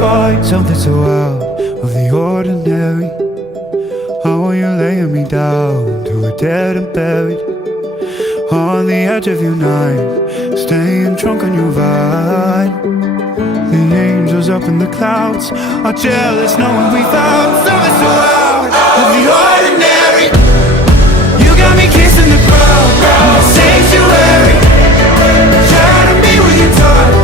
find something so out of the ordinary. How are you laying me down to a dead and buried on the edge of your night, staying drunk on your vine. The angels up in the clouds are jealous knowing we found something so out of the ordinary. You got me kissing the ground in the sanctuary, trying to be with your touch.